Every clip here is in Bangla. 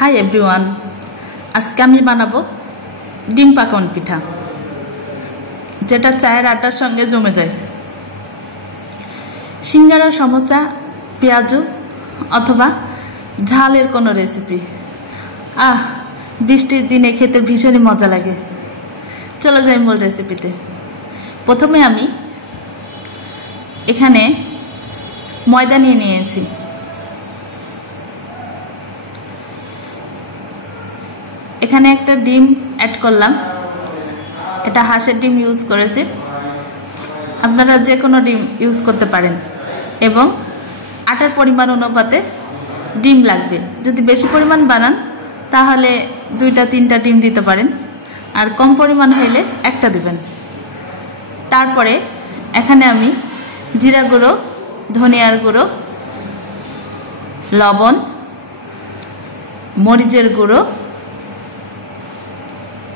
হাই এভরিওয়ান, আজকে আমি বানাবো ডিম পাকন পিঠা, যেটা চায়ের আটার সঙ্গে জমে যায়। সিঙ্গারা, সমোসা, পেঁয়াজু অথবা ঝালের কোনো রেসিপি, বৃষ্টির দিনে খেতে ভীষণই মজা লাগে। চলো যাই মূল রেসিপিতে। প্রথমে আমি এখানে ময়দা নিয়ে নিয়েছি। এখানে একটা ডিম অ্যাড করলাম, এটা হাঁসের ডিম ইউজ করেছি, আপনারা যে কোনো ডিম ইউজ করতে পারেন। এবং আটার পরিমাণ অনুপাতে ডিম লাগবে। যদি বেশি পরিমাণ বানান তাহলে 2-3টা ডিম দিতে পারেন, আর কম পরিমাণ হইলে একটা দিবেন। তারপরে এখানে আমি জিরা গুঁড়ো, ধনিয়ার গুঁড়ো, লবণ, মরিচের গুঁড়ো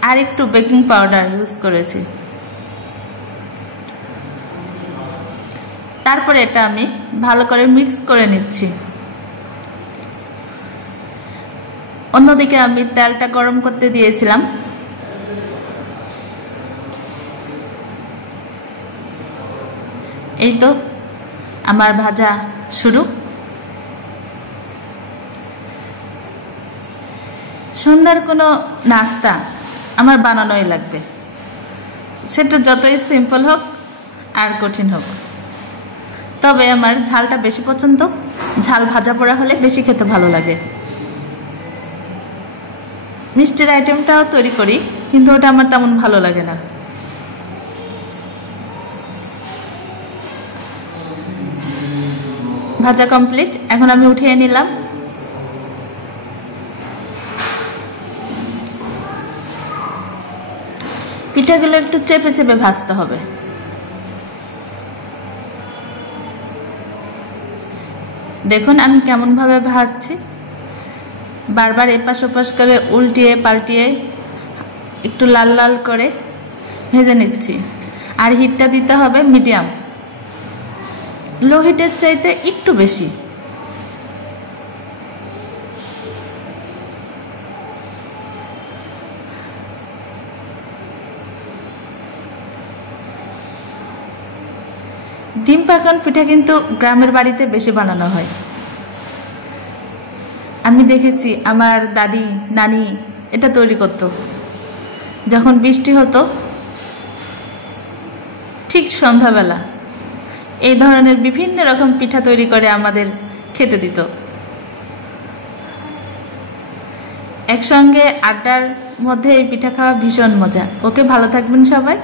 আর একটু বেকিং পাউডার ইউজ করেছি। তারপরে এটা আমি ভালো করে মিক্স করে নিচ্ছি। অন্যদিকে আমি তেলটা গরম করতে দিয়েছিলাম। এই তো আমার ভাজা শুরু। সন্ধ্যার কোনো নাস্তা আমার বানানোই লাগবে, সেটা যতই সিম্পল হোক আর কঠিন হোক। তবে আমার ঝালটা বেশি পছন্দ, ঝাল ভাজা পোড়া হলে বেশি খেতে ভালো লাগে। মিষ্টির আইটেমটাও তৈরি করি, কিন্তু ওটা আমার তেমন ভালো লাগে না। ভাজা কমপ্লিট, এখন আমি উঠিয়ে নিলাম। পিঠাগুলো একটু চেপে চেপে ভাজতে হবে। দেখুন আমি কেমন ভাবে ভাজছি, বারবার এপাশ ওপাশ করে উল্টিয়ে পাল্টিয়ে একটু লাল লাল করে ভেজে নিচ্ছি। আর হিটটা দিতে হবে মিডিয়াম, লো হিটের চাইতে একটু বেশি। ডিম পাকন পিঠা কিন্তু গ্রামের বাড়িতে বেশি বানানো হয়। আমি দেখেছি আমার দাদি নানি এটা তৈরি করত যখন বৃষ্টি হতো, ঠিক সন্ধ্যাবেলা এই ধরনের বিভিন্ন রকম পিঠা তৈরি করে আমাদের খেতে দিত। একসঙ্গে আড্ডার মধ্যে এই পিঠা খাওয়া ভীষণ মজা। ওকে, ভালো থাকবেন সবাই।